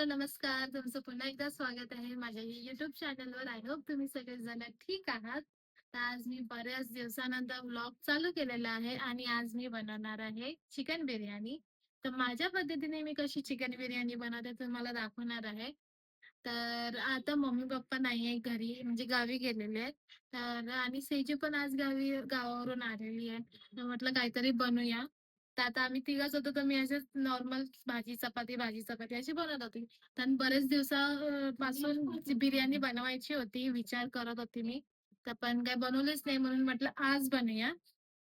Hello, नमस्कार. तुमचं पुन्हा एकदा स्वागत आहे माझ्या YouTube चॅनलवर. आय होप तुम्ही सगळेजण ठीक आहात. तर आज मी बऱ्याच दिवसानंतर व्लॉग चालू केलेला आहे आणि आज मी बनवणार आहे चिकन बिर्याणी. तर माझ्या पद्धतीने मी कशी चिकन बिर्याणी बनवते तुम्हाला दाखवणार आहे. तर आता मम्मी-पप्पा नाहीये घरी, म्हणजे गावी गेलेले आहेत. तर आणि सेजू पण आज गावावरून आलेली आहे. तर म्हटलं काहीतरी बनवूया. तर आता आम्ही तिघंच होतो, तर मी असेच नॉर्मल भाजी चपाती अशी बनवत होती. तर बरेच पासून जी बिर्याणी बनवायची होती, विचार करत होती मी. तर पण काय बनवलीच नाही म्हणून म्हटलं आज बनवूया.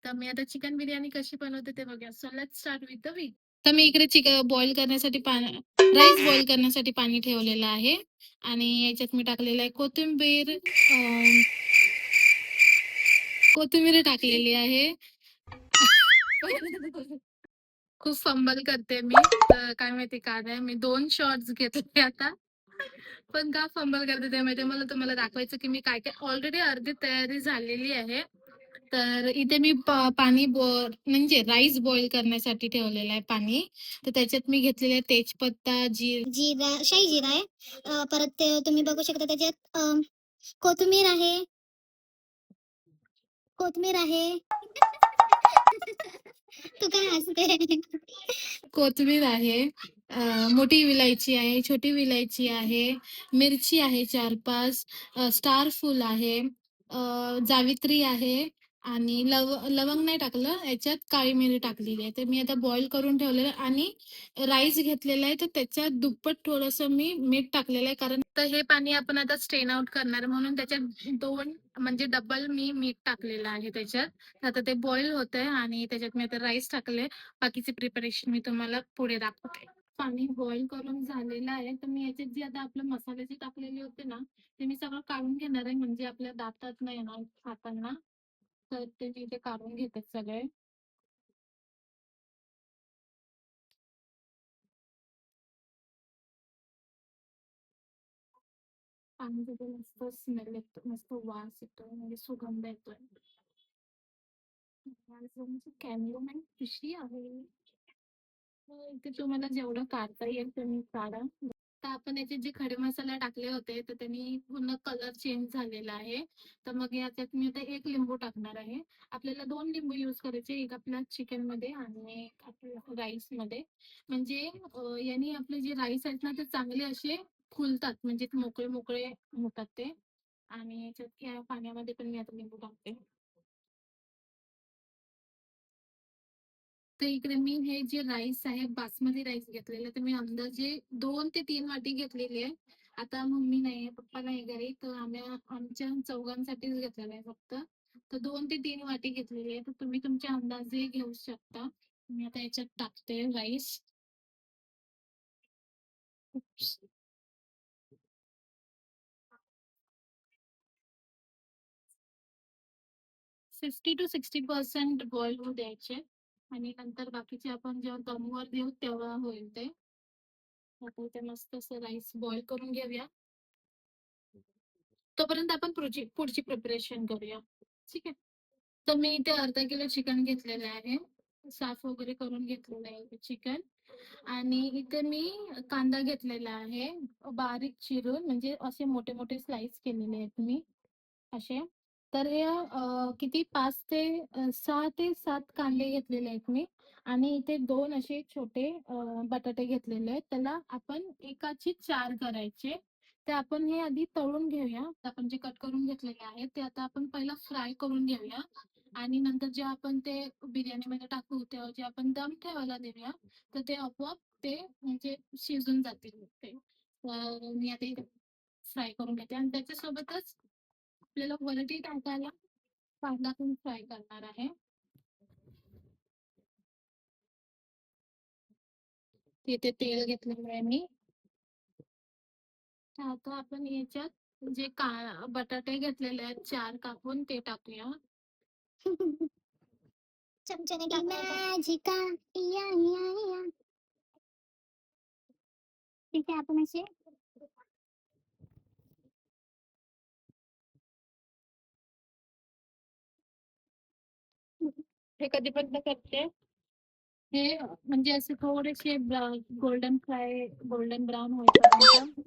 तर मी आता चिकन बिर्याणी कशी बनवते ते बघूया. So let's start with the week. तर मी इकडे बॉईल करण्यासाठी राईस बॉईल करण्यासाठी पाणी ठेवलेलं आहे आणि याच्यात मी टाकलेलं आहे कोथिंबीर टाकलेली आहे. खूप फंबल करते मी. तर काय माहिती का नाही, मी 2 शॉट्स घेते आता. पण का फंबल करते ते माहिती मला तुम्हाला दाखवायचं की मी काय-काय ऑलरेडी अर्धी तयारी झालेली आहे. तर इथे मी म्हणजे राईस बॉईल करण्यासाठी ठेवलेलं आहे पाणी. तर त्याच्यात मी घेतलेले आहे तेजपत्ता, जिरा, शाही जिरा आहे. परत ते तुम्ही बघू शकता त्याच्यात कोथिंबीर आहे, कोथिंबीर आहे. तू काय हसते? कोथिंबीर आहे, मोठी विलायची आहे, छोटी विलायची आहे, मिरची आहे 4-5, स्टार फूल आहे, जावित्री आहे आणि लवंग नाही टाकलं, याच्यात काळी मिरी टाकलेली आहे. तर मी आता बॉईल करून ठेवलेलं आणि राईस घेतलेला आहे, तर त्याच्यात दुप्पट थोडंसं मी मीठ टाकलेलं आहे. कारण तर हे पाणी आपण आता स्ट्रेन आउट करणार म्हणून त्याच्यात 2 म्हणजे डबल मी मीठ टाकलेलं आहे त्याच्यात. आता ते बॉईल होतंय आणि त्याच्यात मी आता राईस टाकले. बाकीचे प्रिपरेशन मी तुम्हाला पुढे दाखवते. पाणी बॉईल करून झालेलं आहे. तर मी याच्यात जे आता आपले मसाले जे टाकलेले होते ना, ते मी सगळं काढून घेणार आहे म्हणजे आपल्या दातात नाही येणार खाताना. तर ते मी इथे काढून घेते सगळे. आणि तिथे मस्त स्मेल येतो, मस्त वास येतो म्हणजे सुगंध येतोय. कॅमेरामॅन खुशी आहे. इथे तुम्हाला जेवढं काढता येईल तुम्ही काढा. तर आपण याचे जे खडे मसाले टाकले होते तर त्यांनी पूर्ण कलर चेंज झालेला आहे. तर मग याच्यात मी आता 1 लिंबू टाकणार आहे. आपल्याला 2 लिंबू यूज करायचे, एक आपल्या चिकनमध्ये आणि एक आपल्या राईसमध्ये. म्हणजे याने आपले जे राईस आहेत ना ते चांगले असे फुलतात, म्हणजे मोकळे-मोकळे होतात ते. आणि याच्यात या पाण्यामध्ये पण मी आता लिंबू टाकते. तर इकडे मी हे जे राईस आहे, बासमती राईस घेतलेला, तर मी अंदाजे 2 ते 3 वाटी घेतलेली आहे. आता मम्मी नाहीये, पप्पा नाही घरी, तर आमच्या चौघांसाठीच घेतलेला आहे फक्त. तर 2 ते 3 वाटी घेतलेली आहे. तर तुम्ही तुमच्या अंदाजे घेऊ शकता. मी आता याच्यात टाकते राईस. 50 to 60% बॉईल होऊ द्यायचे आणि नंतर बाकीचे आपण जेव्हा दमवर देऊ तेव्हा होईल ते. आता इथे मस्त असं राईस बॉईल करून घेऊया. तोपर्यंत आपण पुढची प्रिपरेशन करूया. ठीक आहे. तर मी इथे अर्धा किलो चिकन घेतलेलं आहे. साफ वगैरे करून घेतलेलं आहे चिकन. आणि इथे मी कांदा घेतलेला आहे बारीक चिरून, म्हणजे असे मोठे मोठे स्लाइस केलेले आहेत मी असे. तर हे किती 6 ते 7 कांदे घेतलेले आहेत मी. आणि इथे 2 असे छोटे बटाटे घेतलेले आहेत. त्याला आपण एकाची 4 करायचे. ते आपण हे आधी तळून घेऊया. आपण जे कट करून घेतलेले आहेत ते आता आपण पहिला फ्राय करून घेऊया. आणि नंतर जे आपण ते बिर्याणीमध्ये टाकू तेव्हा जे आपण दम ठेवायला देऊया, तर ते आपोआप ते म्हणजे शिजून जातील ते. तर मी आता इथे फ्राय करून घेते आणि त्याच्यासोबतच आपल्याला वरती टाकायला कांदा पण फ्राय करणार आहे. तिथे तेल घेतलेलं आहे मी. तर आता आपण याच्यात जे बटाटे घेतलेले आहेत 4 कापून ते टाकूया. चमचने की मॅजिका, या या या. तिथे आपण असे हे कधी बंद करते? हे म्हणजे असे थोडेसे गोल्डन ब्राऊन होईपर्यंत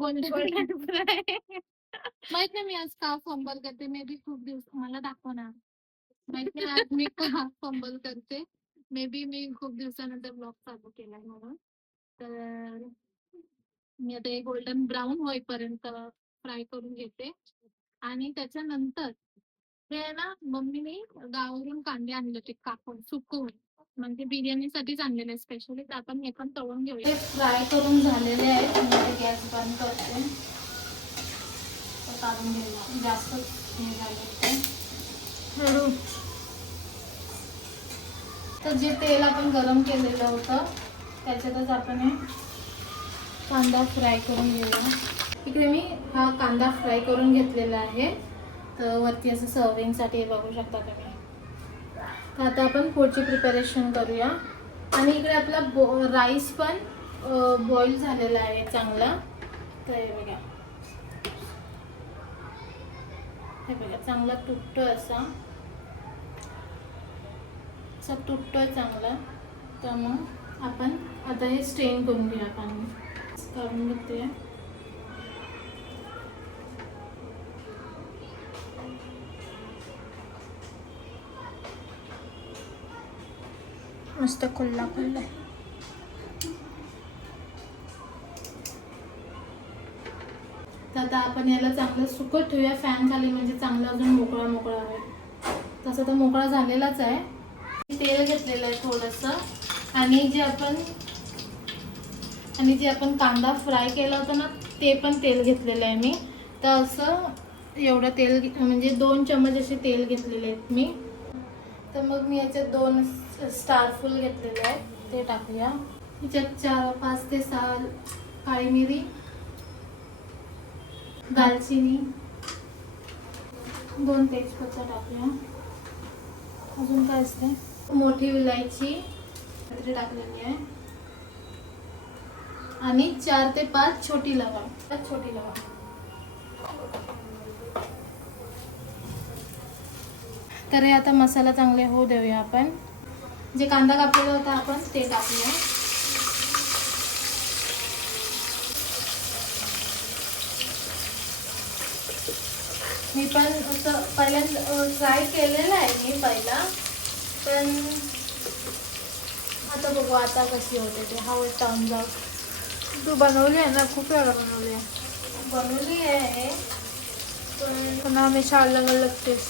गोल्डन फ्राय. माहित नाही मी आज का फंबल करते. मे बी खूप दिवस मला दाखव ना. माहित नाही आज मी का फंबल करते. मे बी मी खूप दिवसानंतर ब्लॉग चालू केलाय म्हणून. तर मी आता हे गोल्डन ब्राऊन होईपर्यंत फ्राय करून घेते आणि त्याच्यानंतर हे आहे ना मम्मीने गावावरून कांदे आणले होते कापून सुकवून. म्हणजे बिर्याणीसाठीच आणलेले स्पेशली. तर आपण हे पण तळून घेऊया. फ्राय करून झालेले आहेत. मी गॅस बंद करते. काढून घ्यायला जास्त हे झाले ते. तर जे तेल आपण गरम केलेलं होतं त्याच्यातच आपण हे कांदा फ्राय करून घेऊया. इकडे मी हा कांदा फ्राय करून घेतलेला आहे. तर वरती असं सर्विंगसाठी बघू शकता तुम्ही. तर आता आपण पुढची प्रिपरेशन करूया. आणि इकडे आपला राईस पण बॉईल झालेला आहे चांगला. तर हे बघा चांगला तुटतोय असा तुटतोय चांगला. तर मग आपण आता हे स्ट्रेन करून घेऊया पाणी. काढून घेते. मस्त खुल्ला खुल्ला. तर आता आपण याला चांगलं सुकत ठेवूया फॅन खाली. म्हणजे चांगला अजून मोकळा मोकळा होईल. तसं तर मोकळा झालेलाच आहे. तेल घेतलेलं आहे थोडंसं. आणि जे आपण कांदा फ्राय केला होता ना ते पण तेल घेतलेलं आहे मी. तर असं एवढं तेल म्हणजे 2 चमच असे तेल घेतलेले आहेत मी. तर मग मी याच्यात 2 स्टार फुल घेतलेले आहेत ते टाकूया. याच्यात 5 ते 6 काळी मिरी, दालचिनी, 2 तेजपत्ता टाकूया. अजून काय असते मोठी विलायची टाकलेली आहे. आणि 4 ते 5 छोटी लवंग. तर हे आता मसाला चांगले होऊ देऊया. आपण जे कांदा कापलेला होता आपण ते टाकूया. मी पण असं पहिल्यांदा ट्राय केलेलं आहे मी पहिला. पण आता बघू आता कशी होते ते. How it turns out. तू बनवली आहे ना, खूप वेळा बनवली आहे. बनवली आहे पण हमेशा अलग अलग टेस्ट.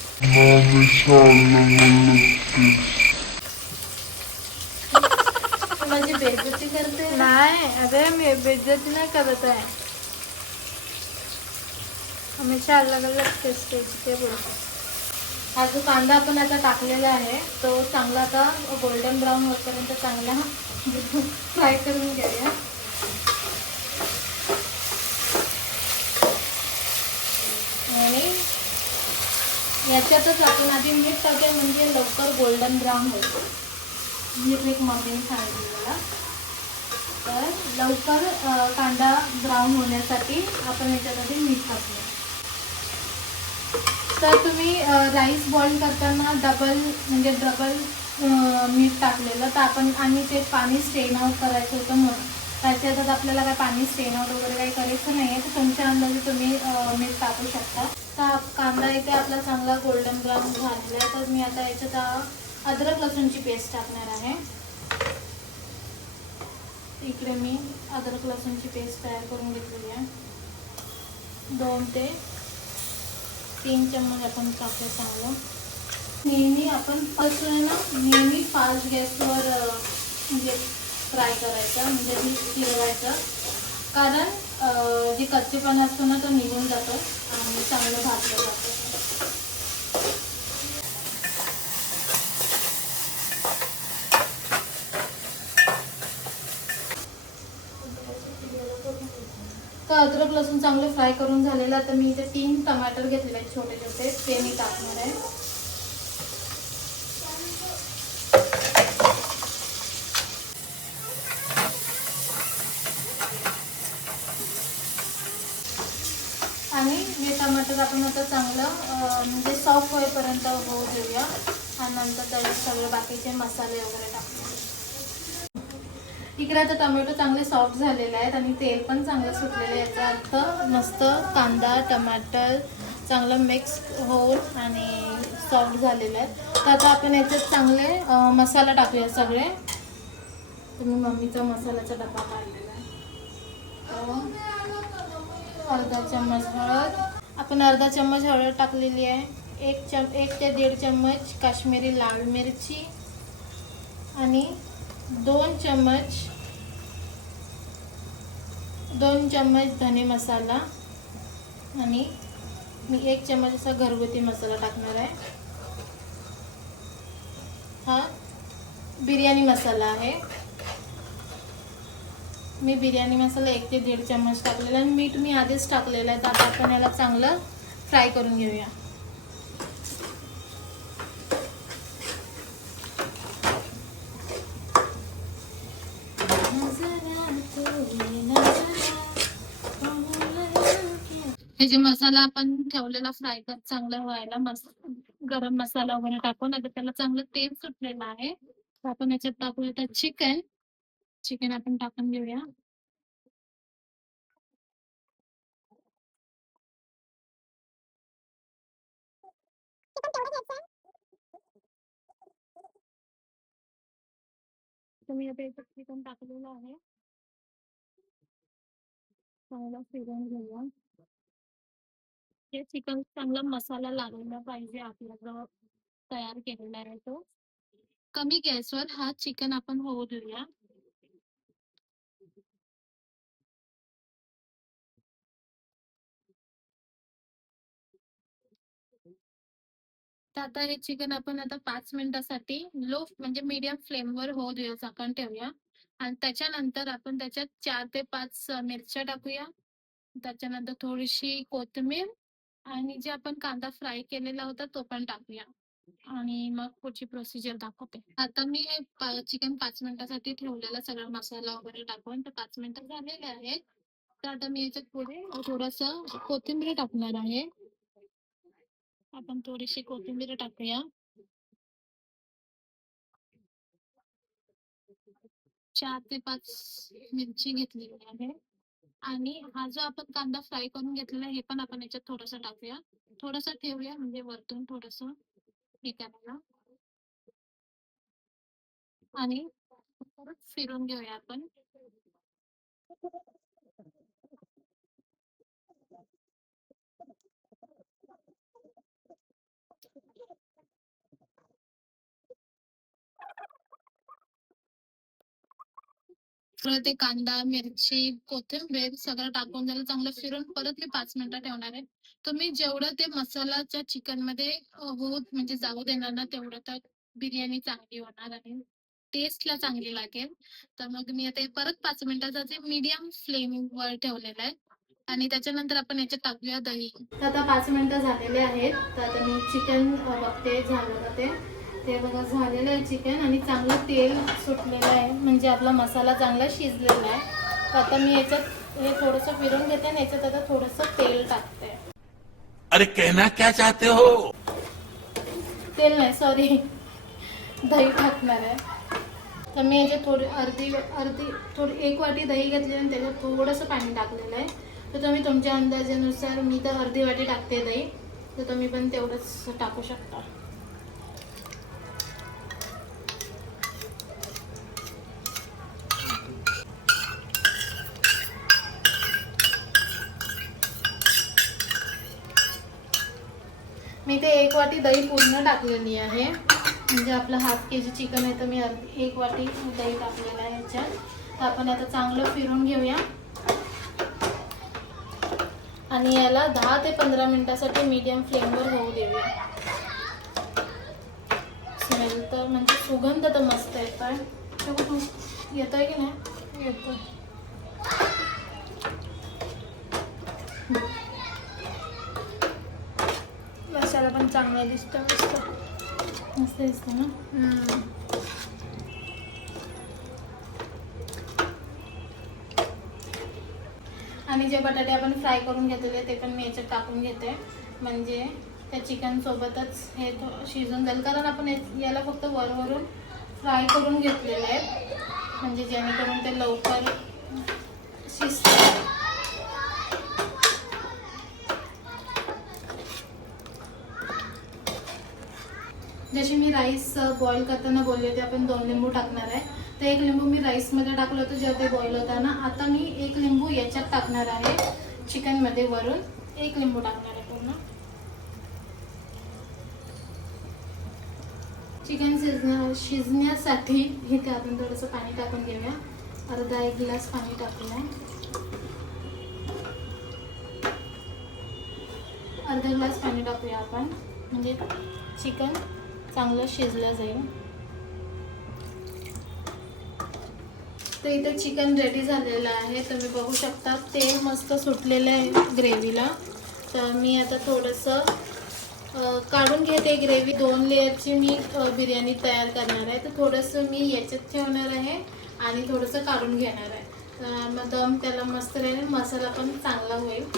माझी बेइज्जती करते. नाही, अरे मी बेइज्जती नाही करत आहे. हमेशा अलग अलग टेस्ट आहे ते बोलतो. हा जो कांदा आपण आता टाकलेला आहे तो चांगला आता गोल्डन ब्राऊन होईपर्यंत चांगला फ्राय करून घेऊया. आणि याच्यातच आपण आधी मीठ टाकूया म्हणजे लवकर गोल्डन ब्राऊन होतो. मीठ एक मम्मीने सांगितलं मला. तर लवकर कांदा ब्राऊन होण्यासाठी आपण याच्यात आधी मीठ टाकूया. तर तुम्ही राईस बॉईल करताना डबल मीठ टाकलेलं तर आपण. आणि ते पाणी स्ट्रेन आउट करायचं होतं म्हणून. त्याच्यात आपल्याला काय पाणी स्ट्रेन आउट वगैरे काही करायचं नाही आहे. तर तुमच्या अंदाजे तुम्ही मीठ टाकू शकता. तर कांदा इथे आपला चांगला गोल्डन ब्राऊन झालेला आहे. तर मी आता याच्यात अद्रक लसूणची पेस्ट टाकणार आहे. इकडे मी अद्रक लसूणची पेस्ट तयार करून घेतलेली आहे. 2 ते 3 चम्मच आपण टाकूया चांगलं. नेहमी आपण नेहमी फास्ट गॅसवर म्हणजे फ्राय करायचं म्हणजे फिरवायचं. कारण जे कच्चेपणा असतो ना तो निघून जातो आणि चांगलं भाजलं जातं. तर अद्रक लसूण चांगलं फ्राय करून झालेला. तर मी इथे 3 टमाटर घेतलेले आहेत छोटे छोटे. ते मी टाकणार आहे. आणि हे टमाटर आपण आता चांगलं म्हणजे सॉफ्ट होईपर्यंत होऊ देऊया. आणि नंतर त्याच्यात सगळे बाकीचे मसाले वगैरे टाकूया. इकडे आता टोमॅटो चांगले सॉफ्ट झालेले आहेत आणि तेल पण चांगलं सुटलेलं आहे. याचा अर्थ मस्त कांदा टमाटर चांगलं मिक्स होऊन आणि सॉफ्ट झालेलं आहे. तर आता आपण याच्यात चांगले मसाला टाकूया सगळे. तुम्ही मम्मीचा मसाल्याचा डबा काढलेला आहे. अर्धा चम्मच हळद. आपण अर्धा चम्मच हळद टाकलेली आहे. 1 ते 1.5 चम्मच काश्मीरी लाल मिरची आणि 2 चम्मच धने मसाला आणि मी 1 चम्मच असा घरगुती मसाला टाकणार आहे. हा बिर्याणी मसाला आहे. मी बिर्याणी मसाला 1 ते 1.5 चम्मच टाकलेला आणि मीठ मी आधीच टाकलेलं आहे. तर आता आपण याला चांगलं फ्राय करून घेऊया. हे जे मसाला आपण ठेवलेला फ्राय कर चांगला व्हायला गरम मसाला वगैरे टाकून आता त्याला चांगलं तेल सुटलेलं आहे. तर आपण याच्यात टाकूया तर चिकन आपण टाकून घेऊया. तुम्ही आता याच्यात चिकन टाकलेलं आहे. चांगलं फिरवून घेऊया. हे चिकन चांगला मसाला लागला पाहिजे आपला जो तयार केलेला आहे तो. कमी गॅसवर हा चिकन आपण होऊ देऊया. तर आता हे चिकन आपण आता 5 मिनिटासाठी लो म्हणजे मीडियम फ्लेमवर होऊ देऊया. झाकण ठेवूया आणि त्याच्यानंतर आपण त्याच्यात 4 ते 5 मिरच्या टाकूया. त्याच्यानंतर थोडीशी कोथिंबीर आणि जे आपण कांदा फ्राय केलेला होता तो पण टाकूया आणि मग पुढची प्रोसिजर दाखवते. आता मी हे चिकन 5 मिनिटासाठी ठेवलेला सगळा मसाला वगैरे टाकून तर 5 मिनिटं झालेले आहेत. तर आता मी याच्यात पुढे थोडंसं कोथिंबीर टाकणार आहे. आपण थोडीशी कोथिंबीर टाकूया. 4 ते 5 मिरची घेतलेली आहे आणि हा जो आपण कांदा फ्राय करून घेतलेला आहे हे पण आपण याच्यात थोडंसं टाकूया. थोडंसं ठेवूया म्हणजे वरतून थोडंसं हे करायला आणि परत फिरून घेऊया आपण. परत ते कांदा मिरची कोथिंबीर सगळं टाकून त्याला चांगलं फिरून परत मी 5 मिनिटं ठेवणार आहे. तुम्ही जेवढं ते मसालाच्या चिकन मध्ये म्हणजे जाऊ देणार ना तेवढं तर बिर्याणी चांगली होणार आणि टेस्टला चांगली लागेल. तर मग मी आता हे परत 5 मिनिटाचा मीडियम फ्लेमवर ठेवलेलं आहे आणि त्याच्यानंतर आपण याच्यात टाकूया दही. तर आता 5 मिनिटं झालेले आहेत. तर आता मी चिकन बघते झालं का ते बघा झालेलं आहे चिकन आणि चांगलं तेल सुटलेलं आहे म्हणजे आपला मसाला चांगला शिजलेला आहे. तर आता मी याच्यात हे थोडंसं फिरून घेते आणि याच्यात आता थोडंसं तेल टाकते. अरे कहना क्या चाहते हो? तेल नाही सॉरी दही टाकणार आहे. तर मी याच्यात थोडी 1 वाटी दही घेतली आणि त्याच्यात थोडंसं पाणी टाकलेलं आहे. तर तुम्ही तुमच्या अंदाजानुसार मी तर अर्धी वाटी टाकते दही तर तुम्ही पण तेवढंच टाकू शकता. मी ते 1 वाटी दही पूर्ण टाकलेली आहे म्हणजे आपलं ½ kg चिकन आहे तर मी 1 वाटी दही टाकलेलं आहे याच्यात. तर आपण आता चांगलं फिरून घेऊया आणि याला 10 ते 15 मिनिटासाठी मीडियम फ्लेमवर होऊ देऊया. स्मेल तर म्हणजे सुगंध तर मस्त येतोय. येतोय की नाही? येतोय. मसाला पण चांगला दिसतो. मस्त दिसतं ना. आणि जे बटाटे आपण फ्राय करून घेतलेले ते पण मी याच्यात टाकून घेते म्हणजे त्या चिकन सोबतच हे शिजून जाईल कारण आपण याला फक्त वरवरून फ्राय करून घेतलेलं आहे. म्हणजे जेणेकरून ते लवकर शिजतं. जसे मी राईस बॉईल करताना बोलले होते आपण 2 लिंबू टाकणार आहे, तर 1 लिंबू मी राईसमध्ये टाकलं होतं जेव्हा ते बॉईल होताना. आता मी 1 लिंबू याच्यात टाकणार आहे चिकनमध्ये. वरून 1 लिंबू टाकणार आहे पूर्ण. चिकन शिजण्यासाठी इथे आपण थोडंसं पाणी टाकून घेऊया. अर्धा 1 ग्लास पाणी टाकूया. अर्धा ग्लास पाणी टाकूया आपण, म्हणजे चिकन चांगलं शिजलं जाईल. तर इथे चिकन रेडी झालेलं आहे. तुम्ही बघू शकता तेल मस्त सुटलेलं आहे ग्रेव्हीला. तर मी आता थोडंसं काढून घेते ग्रेव्ही. 2 लेअरची मी बिर्याणी तयार करणार आहे. तर थोडंसं मी याच्यात ठेवणार आहे आणि थोडंसं काढून घेणार आहे. तर मग दम त्याला मस्त राहील, मसाला पण चांगला होईल.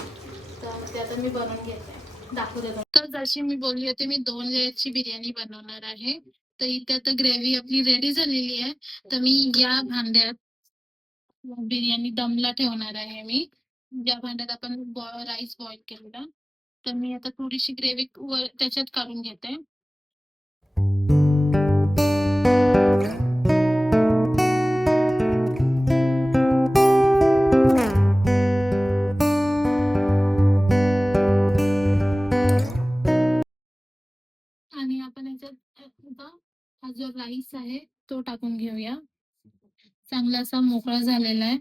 तर ते आता मी बनवून घेते, दाखवते. तर जशी मी बोलली होती मी 2 लेअरची बिर्याणी बनवणार आहे. तर इथे आता ग्रेव्ही आपली रेडी झालेली आहे. तर मी या भांड्यात बिर्याणी दमला ठेवणार आहे. मी ज्या भांड्यात आपण राईस बॉईल केलेला, तर मी आता थोडीशी ग्रेव्ही त्याच्यात काढून घेते. आणि आपण याच्यात हा जो राईस आहे तो टाकून घेऊया. चांगला असा मोकळा झालेला आहे.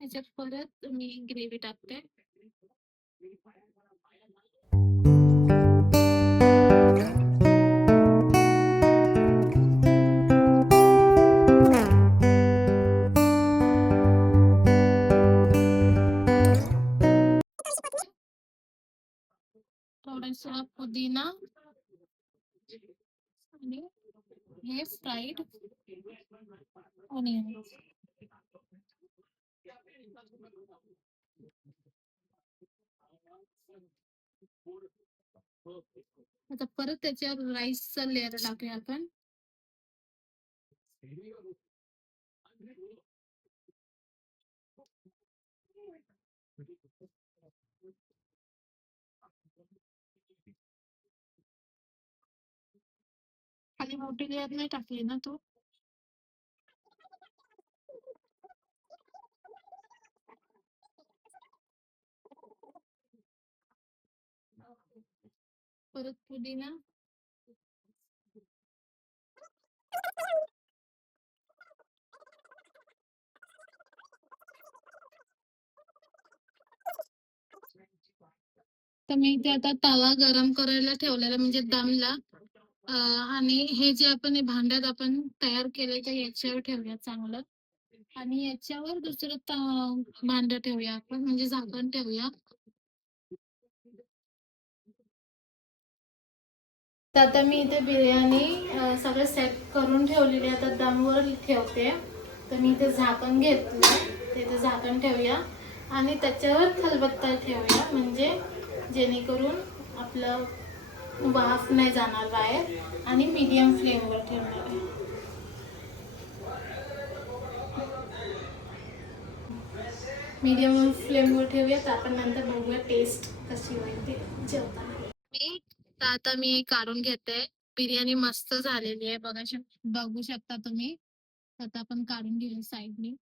याच्यात परत मी ग्रेव्ही टाकते. थोडासा पुदिना आणि हे फ्राईड ऑनियन. आता परत त्याच्यावर राईसचा लेअर टाकूया आपण. खाली मोठी लेअर नाही टाकली ना तू? परत पुदिना. तर मी इथे आता तवा गरम करायला ठेवलेला, म्हणजे दमला. आणि हे जे आपण हे भांड्यात आपण तयार केलं तर याच्यावर ठेवूया चांगलं. आणि याच्यावर दुसरं भांडं ठेवूया आपण, म्हणजे झाकण ठेवूया. तर आता मी इथे बिर्याणी सगळं सेट करून ठेवलेली आहे. आता दमवर ठेवते. तर मी इथे झाकण घेतलं, तिथे झाकण ठेवूया आणि त्याच्यावर खलबत्ता ठेवूया, म्हणजे जेणेकरून आपलं वाफ नाही जाणार बाहेर. आणि मीडियम फ्लेमवर ठेवणार आहे. मीडियम फ्लेमवर ठेवूया. तर आपण नंतर बघूया टेस्ट कशी होईल ते जेवताना. आता मी काढून घेते. बिर्याणी मस्त झालेली आहे, बघू शकता तुम्ही. आता आपण काढून घेऊ साईडनी.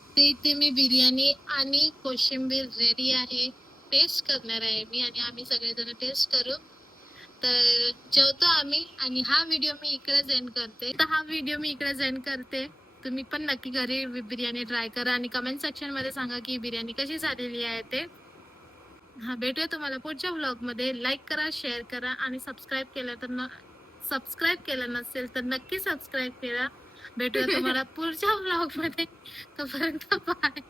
ते इथे मी बिर्याणी आणि कोशिंबीर रेडी आहे. टेस्ट करणार आहे मी आणि आम्ही सगळेजण टेस्ट करू. तर जेवतो आम्ही आणि हा व्हिडिओ मी इकडेच एंड करते. तुम्ही पण नक्की घरी बिर्याणी ट्राय करा आणि कमेंट सेक्शन मध्ये सांगा की बिर्याणी कशी झालेली आहे ते. हा, भेटूया तुम्हाला पुढच्या व्लॉग मध्ये. लाईक करा, शेअर करा आणि सबस्क्राईब केलं नसेल तर नक्की सबस्क्राईब करा. भेटूया तुम्हाला पुढच्या व्लॉग मध्ये. तोपर्यंत बाय.